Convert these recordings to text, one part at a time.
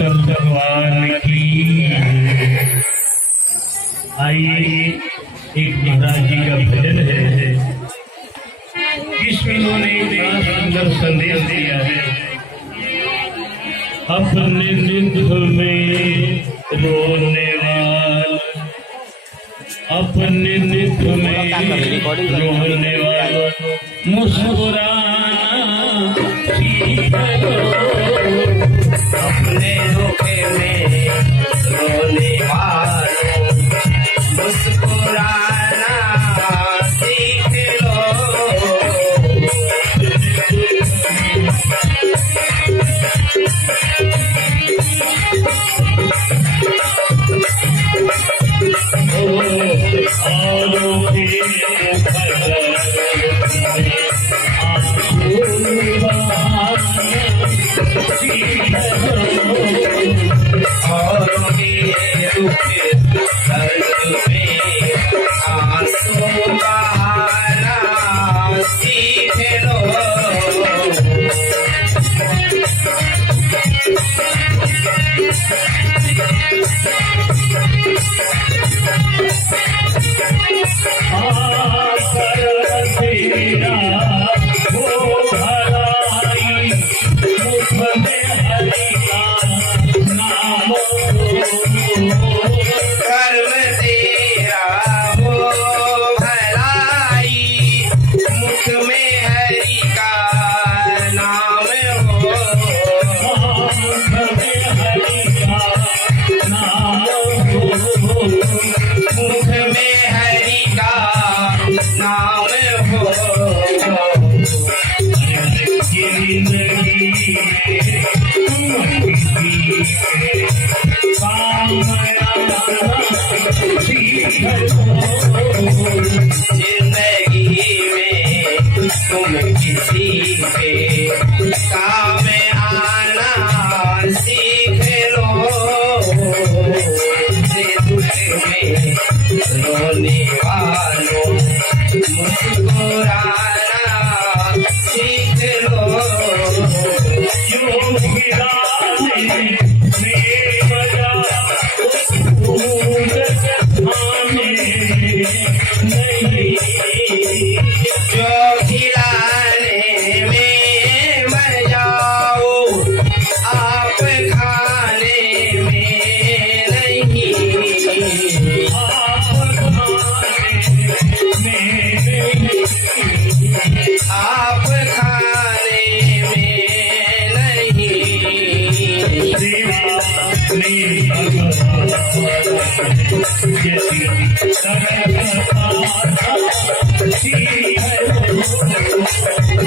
भगवान की। आइए एक महाराज जी का भजन है जिसमें उन्होंने बड़ा सुंदर संदेश दिया है। अपने निध में रोने वाल, अपने निध में रोने वाल, मुस्कुराना अपने धोखे में रोने वालों मुस्कुराना सीख लो। जिंदगी में तुम किसी के काम आना सीख लो। दुख में रोने वालों मुस्कुराना सीख लो।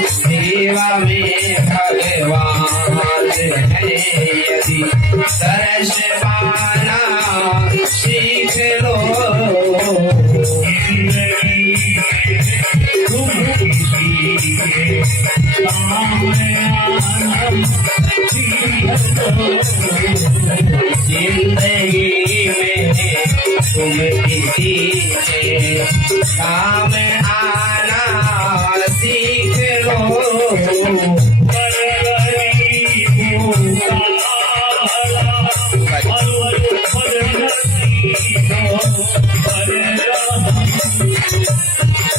सेवा में भगवान है यदि सरस पाना सीख लो। जिंदगी में तुम किसी के काम आना सीख लो।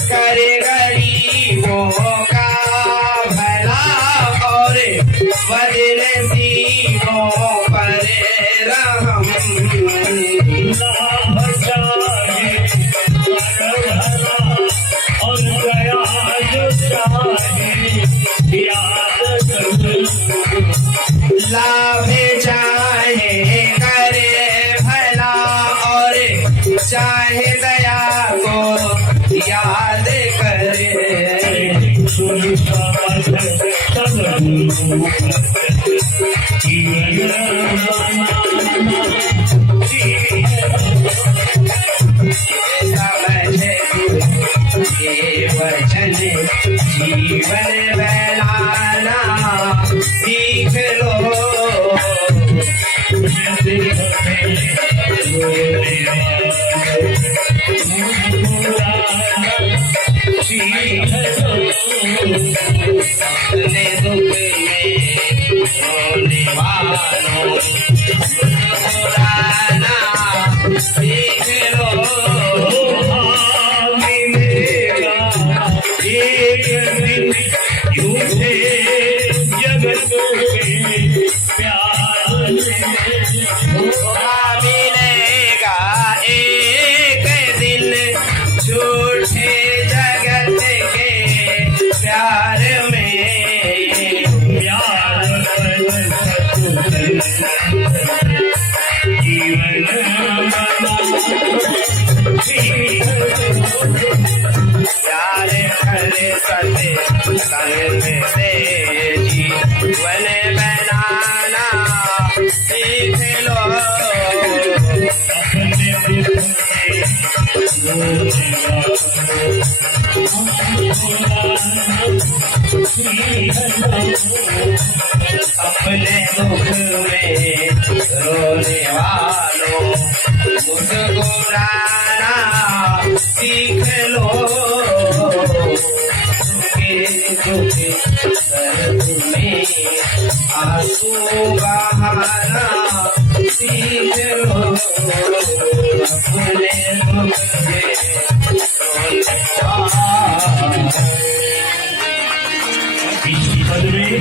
करे गरीबों का भला और वजन गरीबों पर रहम। लाभ चाहे कर भला और गया जो चाहे याद कर। लाभ चाहे करे भला और चाहे दया को याद करे। सुन समझ सब जीवन समझ ये वचन जीवन बनाना सीख लो। अपने दुख में रोने वालों मुस्कुराना सीख लो। मिलेगा एक दिन झूठे जगत के प्यार धोखा मिलेगा एक दिन झूठे जगत के प्यार में। प्यार जीवन प्यार करे सते संग से जीवन बनाना सीख लो। अपने दुख में रोने वालों मुस्कुराना सीख लो। दुखे दर्द में आंसू बहाना सीख लो। अपने दुख में रोने इस पद में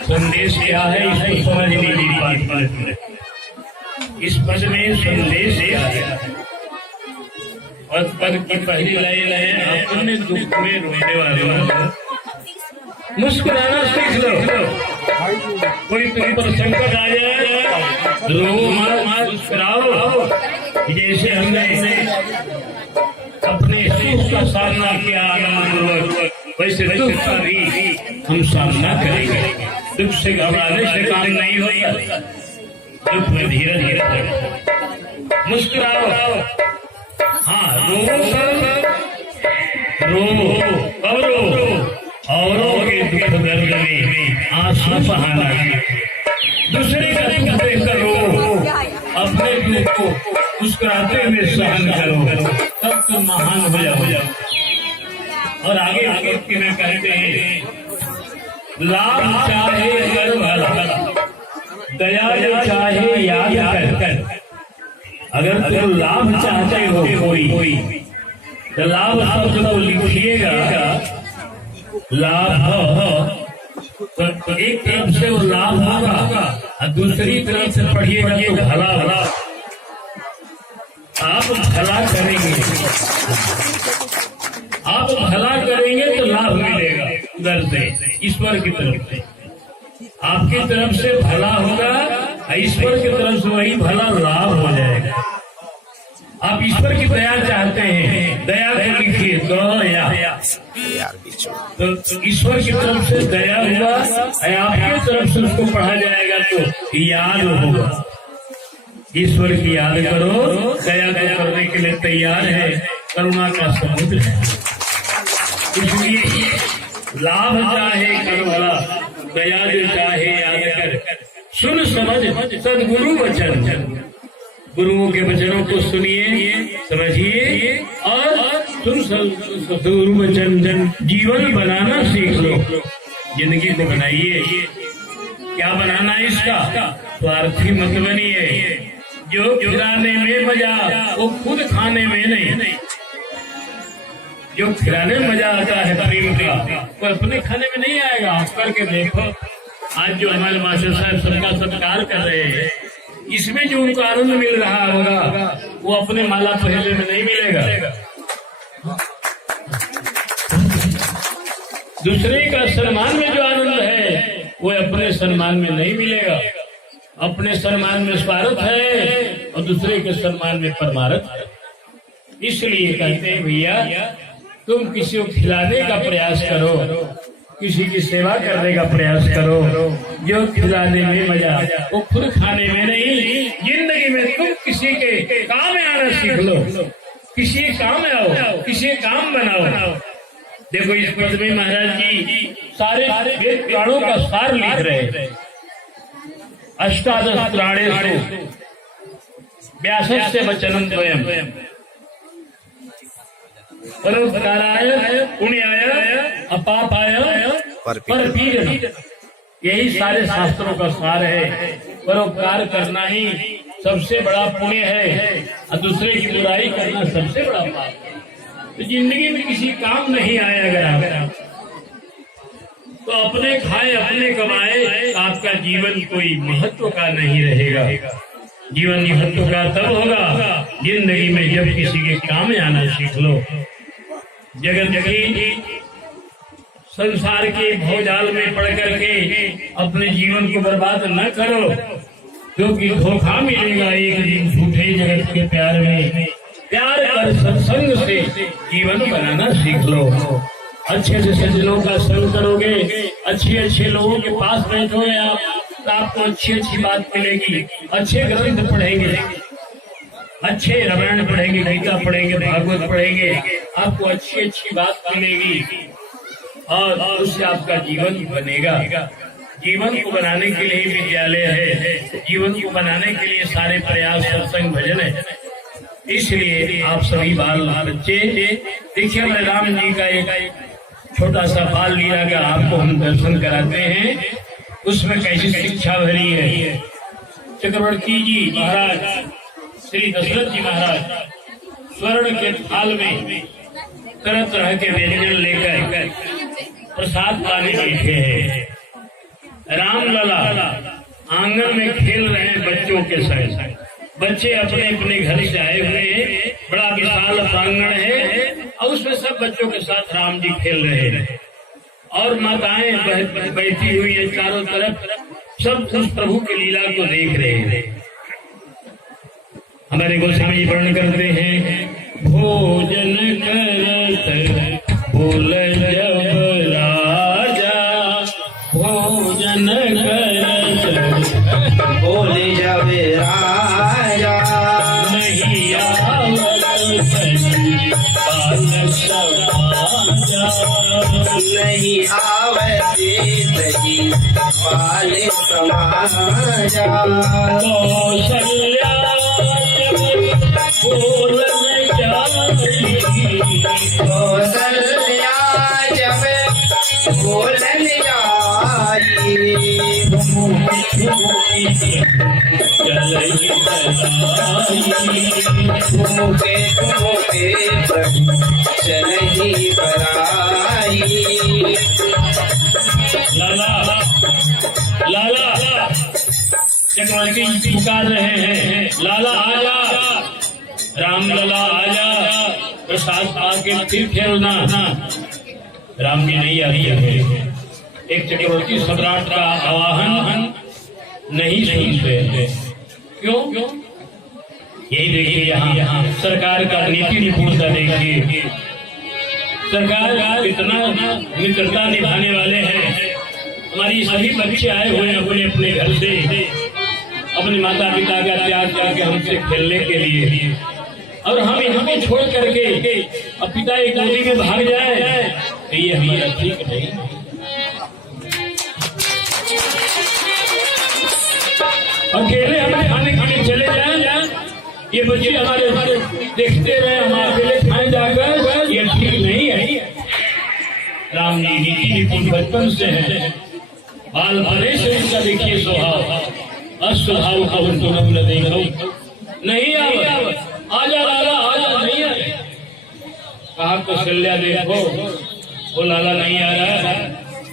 संदेश क्या है इसको समझ नहीं मेरी बात। इस पद में संदेश क्या है? पद की पहली लाइन है अपने दुख में रोने वाले मुस्कुराना सीख लो। कोई तुम पर संकट आ जाए रो मत मुस्कुराओ। जैसे हमने अपने सुख का सामना किया आनंदपूर्वक वैसे दुख का भी हम सामना करेंगे। दुख से घबराने से काम नहीं होता। दुख में धीरज रखो मुस्कुराओ। हाँ रो कब रो औरों के दुख दर्द में आंसू बहाना। दूसरे का दुख देखकर रो अपने दुख को मुस्कुराते हुए सहन करो तब तुम महान हो जाओ। और आगे आगे के में कहते हैं लाभ चाहे कर भला दया चाहे याद कर। अगर तुम लाभ चाहते हो कोई तो लाभ शब्द को लिखिएगा। लाभ तो एक तरफ से वो लाभ होगा और दूसरी तरफ से पढ़िएगा तो भला भला। आप भला करेंगे तो लाभ मिलेगा उधर से ईश्वर की तरफ से। आपकी तरफ से भला होगा ईश्वर की तरफ से वही भला लाभ हो जाएगा। आप ईश्वर की दया चाहते हैं दया को लिखिए दया। तो ईश्वर की तरफ से दया हुआ आपकी तरफ से उसको पढ़ा जाएगा तो याद होगा। ईश्वर की याद करो। दया करने के लिए तैयार है करुणा का समुद्र है। इसलिए लाभ चाहे कर भला दया जो चाहे याद कर। सुन समझ सदगुरु वचन। गुरुओं के वचनों को सुनिए समझिए और सुन सदगुरु वचन जीवन बनाना सीख लो। जिंदगी को बनाइए। क्या बनाना है इसका? स्वार्थी मत बनिए। जो खिलाने में मजा वो खुद खाने में नहीं। जो खिलाने में मजा आता है प्रेम का वो अपने खाने में नहीं आएगा। आप करके देखो आज जो हमारे मास्टर साहब सबका सत्कार कर रहे हैं, इसमें जो उनको आनंद मिल रहा होगा वो अपने माला पहले में नहीं मिलेगा। दूसरे का सम्मान में जो आनंद है वो अपने सम्मान में नहीं मिलेगा। अपने सम्मान में स्वार्थ है और दूसरे के सम्मान में परमार्थ है। इसलिए कहते हैं भैया तुम किसी को खिलाने का प्रयास करो, किसी की सेवा करने का प्रयास करो। जो खिलाने में मजा वो खुद खाने में नहीं। जिंदगी में तुम किसी के काम में आना सीख लो, किसी काम में आओ, किसी काम बनाओ। देखो इस पद में महाराज जी सारे वेद पुराणों का सार लिख रहे हैं। अष्टादश त्राणेषु व्यासस्य वचनं द्वयम् परोपकाराय पुण्याय अपापाय परपीडनम्। यही सारे शास्त्रों का सार है। परोपकार करना ही सबसे बड़ा पुण्य है और दूसरे की बुराई करना सबसे बड़ा पाप है। तो जिंदगी में किसी काम नहीं आए अगर आप तो अपने खाए अपने कमाए, आपका जीवन कोई महत्व का नहीं रहेगा। जीवन महत्व का तब होगा जिंदगी में जब किसी के काम में आना सीख लो। जगत की संसार के भवजाल में पड़ करके अपने जीवन को बर्बाद न करो, क्योंकि धोखा मिलेगा एक दिन झूठे जगत के प्यार में। प्यार कर सत्संग से जीवन बनाना सीख लो। अच्छे से सज्जनों का संग करोगे, अच्छे अच्छे लोगों के पास बैठोगे आप, तो आपको अच्छी अच्छी बात मिलेगी। अच्छे ग्रंथ पढ़ेंगे, अच्छे रामायण पढ़ेंगे, गीता पढ़ेंगे, भागवत पढ़ेंगे, आपको अच्छी अच्छी बात मिलेगी और उससे आपका जीवन बनेगा। जीवन को बनाने के लिए विद्यालय है, जीवन को बनाने के लिए सारे प्रयास सत्संग भजन है। इसलिए आप सभी बाल बच्चे देखिए, हमारे राम जी का एक छोटा सा बाल लीला का आपको हम दर्शन कराते हैं। उसमें कैसी शिक्षा भरी है। चक्रवर्ती जी महाराज, श्री दशरथ जी महाराज स्वर्ण के थाल में तरह तरह के व्यंजन लेकर प्रसाद पाने बैठे हैं। राम लला आंगन में खेल रहे हैं बच्चों के संग। बच्चे अपने अपने घर से आए हुए हैं, बड़ा विशाल प्रांगण है और उसमें सब बच्चों के साथ राम जी खेल रहे हैं और माताएं बैठी हुई है चारों तरफ, सब उस प्रभु की लीला को देख रहे हैं। हमारे गोस्वामी जी वर्णन करते हैं, भोजन करत बोल जब राजा, भोजन करत बोल जब राजा, नहीं आवत बालक समाजा, नहीं आवते सही बाल समाजा। कौशल्या बोलन जाई, कौशल्या जब बोलन जाई, ठुमके ठुमके चलही बराई। लाला लाला चक्रवर्ती पुकार रहे हैं, लाला आजा, राम लला आजा, प्रसाद पाके फिर खेलना। राम जी नहीं आ रही है। एक चक्रवर्ती सम्राट का आवाहन नहीं सुनते। क्यों? यही देखिए यहाँ सरकार का नीति निपुणता देखिए। सरकार इतना मित्रता निभाने वाले हैं। हमारी सभी बच्चे आए हुए हैं अपने अपने घर से, अपने माता पिता का त्याग करके हमसे खेलने के लिए, और हम यहाँ पे छोड़ करके अब पिता एक गोदी में भाग जाए तो ये हमारा ठीक नहीं। अकेले हमें खाने के लिए चले जाए, ये बच्चे हमारे देखते रहे, हम अकेले खाए जाकर, ये ठीक नहीं है। राम जी नीति निपुण बचपन से है, बाल भरे से इनका देखिए स्वभाव, अस्वभाव का उनको न देखो। नहीं आवत, आजा लाला आजा, नहीं आए। कहा कौशल्या देखो वो लाला नहीं आ रहा है,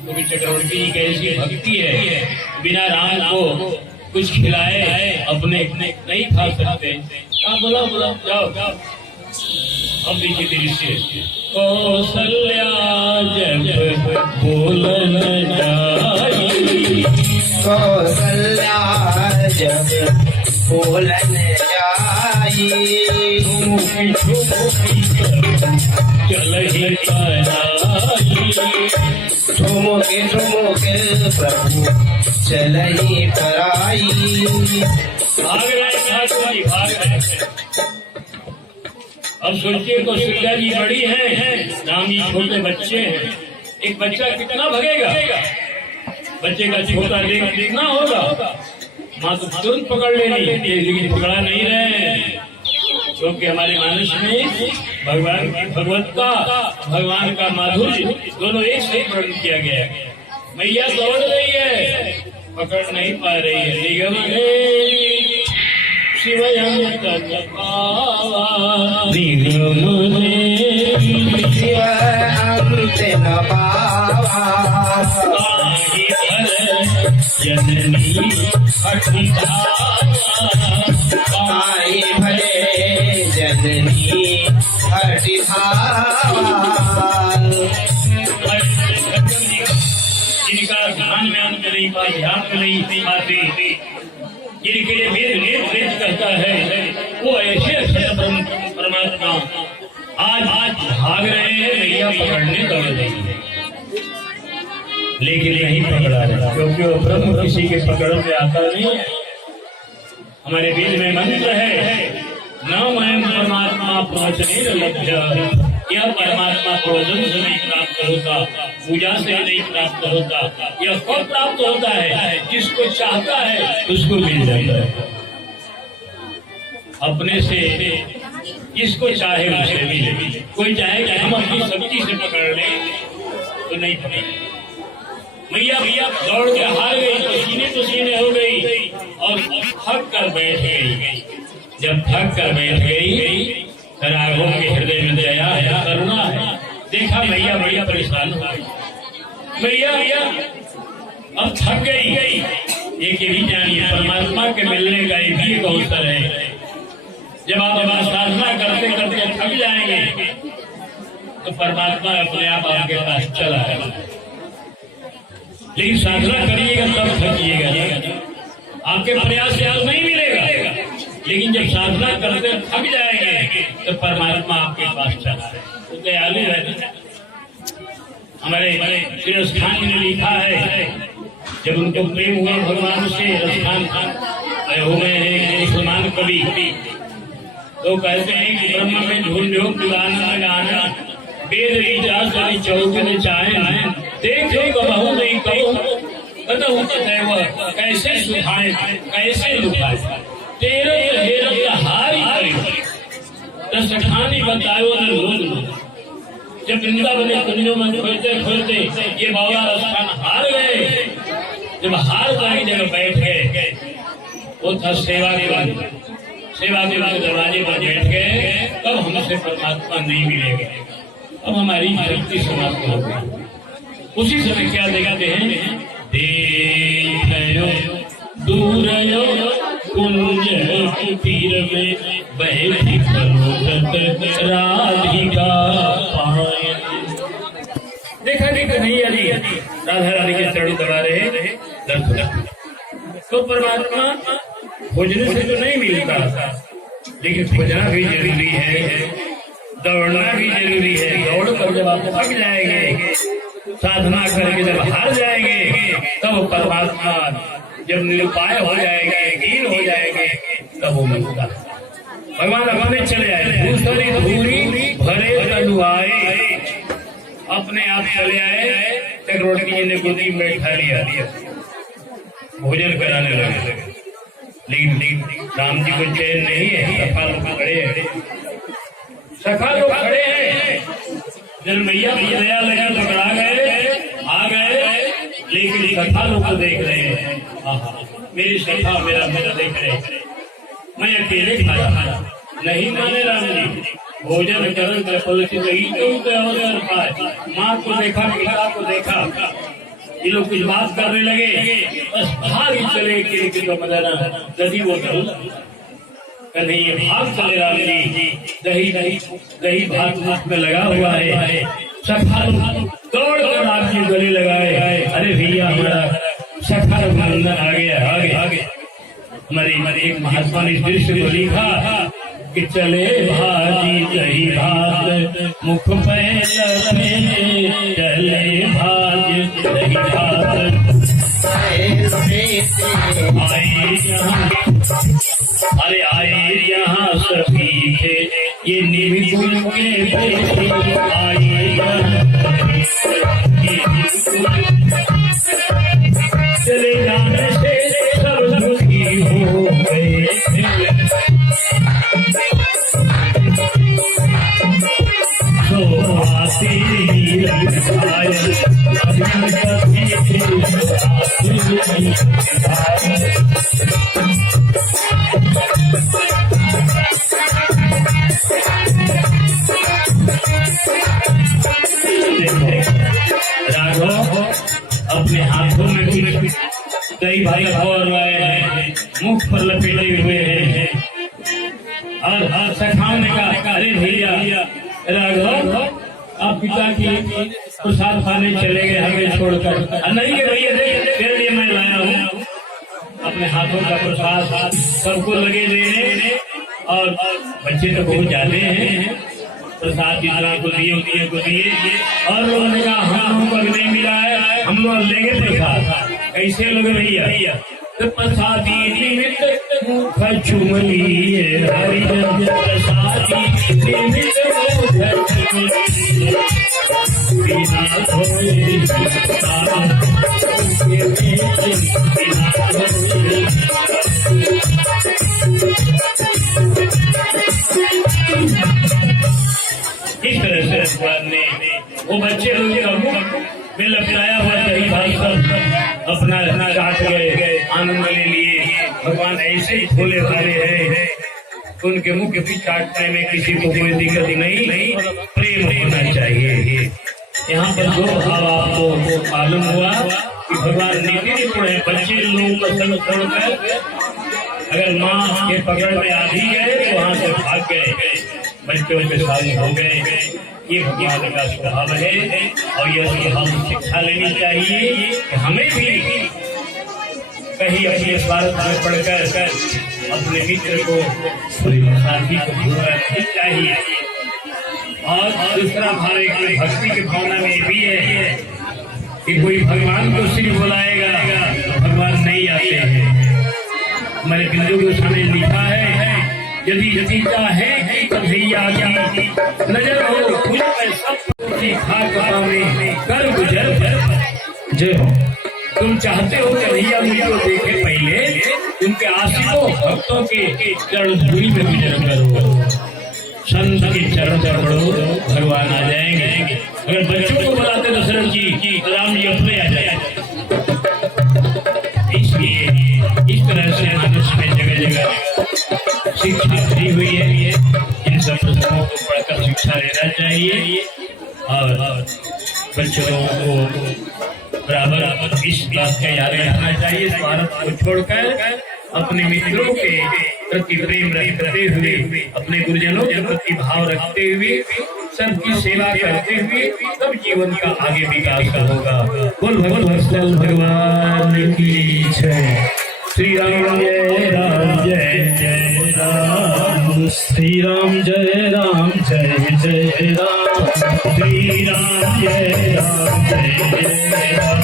तो क्योंकि चक्रवर्ती जी की ऐसी भक्ति है, बिना राम को कुछ खिलाए अपने नहीं खा सकते। बोला बोला जाओ जाओ। अब देखिए दृश्य, कौशल्या जब बोलन जाई, कौशल्या जब बोलन जाई, चलहि पराई, ठुमुके ठुमुके प्रभु चलहि पराई। भाग रहे भाग रहे। अब सोचिए कौशल्या जी बड़ी हैं, राम जी छोटे बच्चे हैं। एक बच्चा कितना भगेगा, बच्चे का छोटा देखना होगा, माँ तो तुरंत पकड़ लेनी, लेकिन पकड़ा नहीं रहे, क्योंकि हमारे मनुष्य में भगवान की भगवत्ता, भगवान का माधुर्य दोनों एक से वर्णन किया गया है। मैया दौड़ रही है, पकड़ नहीं पा रही है। निगम शिवयं तत्पावा, निगम शिव अंत न पावा, जननी हठिधावा, आई भले जननी हठिधावा। जिनका ध्यान में अंत नहीं पाती, ध्यान में नहीं पाती, जिनके लिए वेद वेद वेद कहता है, वो ऐसे परमात्मा आज भाग रहे हैं, मैया पकड़ने दौड़ रही है, लेकिन नहीं पकड़ा रहा, क्योंकि वो ब्रह्म किसी के पकड़ में आता नहीं है। हमारे बीच में मंत्र है, न मैं परमात्मा प्रवचने लभ्य, यह परमात्मा प्रवचन से नहीं प्राप्त होता, पूजा से नहीं प्राप्त होता, यह कब प्राप्त होता है, जिसको चाहता है उसको मिल जाता है। अपने से जिसको चाहे उसे मिले। कोई चाहे कि हम अपनी सब्जी से पकड़ लें तो नहीं पकड़े। मैया भैया दौड़ के हार गई, पसीने हो गई और थक कर बैठ गई। जब थक कर बैठ गई, राघव के हृदय में दया है, करुणा है। देखा मैया भैया परेशान हो गई, मैया भैया अब थक गई। एक ये भी जानिए, परमात्मा के मिलने का एक अवसर है। जब आप साधना करते करते थक जाएंगे तो परमात्मा अपने आप आपके पास चला आएगा। लेकिन साधना करिएगा तब थकिएगा, आपके प्रयास से आज नहीं मिलेगा। लेकिन जब साधना करते थक जाएंगे तो परमात्मा आपके पास चला आएगा। तो दयालु है। हमारे श्री रसखान ने लिखा है, जब उनको प्रेम हुआ भगवान से, रसखान हो गए हैं मुसलमान कवि, तो कहते हैं कि ब्रह्म में झूल झोंक दीवाना गाना, वेद रीता सभी चौकन चाहे, देखो कबहू नहीं कहो कतहु कथे वह, कैसे सुखाए कैसे लुभाए, तेरह हेरत हारी करी, रसखानी बतायो न लोग। जब वृंदावन कुंजों में खोलते खोलते ये बाबा रसखान हार गए। जब हार जाने जगह बैठ गए, वो था सेवा के दरवाजे पर बैठ गए। तब हमसे परमात्मा नहीं मिलेगा, अब हमारी भक्ति समाप्त हो गई। उसी समय क्या देखते हैं, देखयो दूरयो कुंज तीर में बैठी परोसत राधिका पाए। देखा नहीं यदि राधा रानी के चरण दबा रहे तो परमात्मा खोजने से तो नहीं मिलता, लेकिन खोजना भी जरूरी है, दौड़ना भी जरूरी है। दौड़ कर जब आप थक जाएंगे, साधना करके जब हार जाएंगे, तब परमात्मा जब निरुपाय हो जाएंगे, हीन हो जाएंगे, तब वो मिलता है। भगवान अपने चले आए, दूसरी धूरी भरे तलुआए, अपने आप चले आए। चक्रवर्ती जी ने गोदी में बैठा लिया, भोजन कराने लगे। लेकिन राम जी को चैन नहीं है, सखा लोग खड़े हैं। जब मैया दया लगा पकड़ा गए, आ गए, लेकिन सखा लोग को देख रहे हैं। मेरी सखा मेरा देख रहे हैं, मैं अकेले खाया नहीं माने राम जी। भोजन करन माँ को देखा, पिता को देखा, ये लोग कुछ बात करने लगे, बस भाग ही चले कि मदना नदी वो कन्हैया भाग चले। राम जी दही दही दही भाग हाथ में लगा हुआ है। सखा दौड़ कर राम जी गले लगाए, अरे भैया हमारा सखा रघुनंदन आ गया, आगे आगे। हमारे एक महात्मा ने इस दृश्य को लिखा कि चले भाजी दही भात मुख पे चले भाज दही भात अरे आए यहाँ सभी थे ये निर्गुण के आए चले जाने से सब दुखी हो गए। अपने हाथों में दही भाई और मुख पर लपेटे हुए हैं और सखाओं ने कहा, अरे भैया राघव आप पिता की प्रसाद खाने चले गए हमें छोड़कर। नहीं के भैया तेरे लिए मैं लाया हूँ अपने हाथों का प्रसाद, सबको लगे देने। और बच्चे तो बहुत ज्यादा हैं, प्रसाद जितना को दिए और लोगों ने कहा हम लोगों को नहीं मिला है, हम लोग लेंगे प्रसाद। कैसे लोग भैया तो प्रसादी निमित्त मुख चुमलिए हरिजन प्रसादी निमित्त मुख चुमलिए बिना धोए इस तरह से भगवान ने वो बच्चे लोग का मुख में लपटाया हुआ दही भाई सब अपना काट गए, आनंद ले लिए। भगवान ऐसे ही भोले भाले हैं, उनके मुख भी काटने में किसी को कोई दिक्कत नहीं, प्रेम होना चाहिए। यहाँ पर दो भाव आपको मालूम हुआ कि भगवान नीति निपुण है। बच्चे लोगों का संग छोड़कर अगर माँ के पकड़ में आ भी गए तो वहाँ से भाग गए, बच्चों के शादी हो गए। ये भगवान का स्वभाव है और यह स्वभाव शिक्षा लेनी चाहिए कि हमें भी कहीं अपने स्वार्थ में पढ़कर अपने मित्र को साथी को भूलना चाहिए। और दूसरा भाव एक भक्ति की भावना में भी है कि कोई भगवान को सिर्फ बुलाएगा तो भगवान नहीं आते हैं। हमारे बिंदु गोस्वामी ने लिखा है, यदि चाहे कि कन्हैया की नजर हो फूल पर सब खाक में कर गुजर जय हो। तुम चाहते हो कन्हैया मुझको देखे पहले उनके आशिकों भक्तों के चरण धूलि में गुजर करो, संत के चरण पढ़ो, भगवान आ जाएंगे। अगर बच्चों को बुलाते दशरथ जी राम जी अपने आ जाएंगे। इसलिए इस तरह से मनुष्य में जगह जगह शिक्षा दी हुई है। इन सब पुस्तकों को पढ़कर शिक्षा लेना चाहिए और बच्चों को बराबर इस बात का याद रखना चाहिए, भारत को छोड़कर अपने मित्रों के प्रति प्रेम रखते हुए, अपने गुरुजनों के प्रति भाव रखते हुए, सबकी सेवा करते हुए तब जीवन का आगे विकास होगा। बोल भगवान की जय। श्री राम जय राम जय जय राम, श्री राम जय राम जय जय राम, श्री राम जय राम जय जय राम,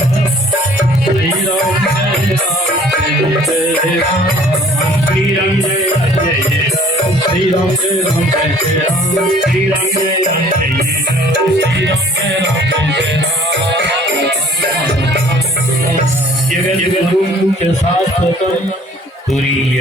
श्री राम जय राम जय जय राम, श्री राम जय जय जय राम, श्री राम जय राम जय जय राम, श्री राम जय राम जय जय राम, श्री राम जय राम जय जय राम। जगत गुरु के साथ तुरी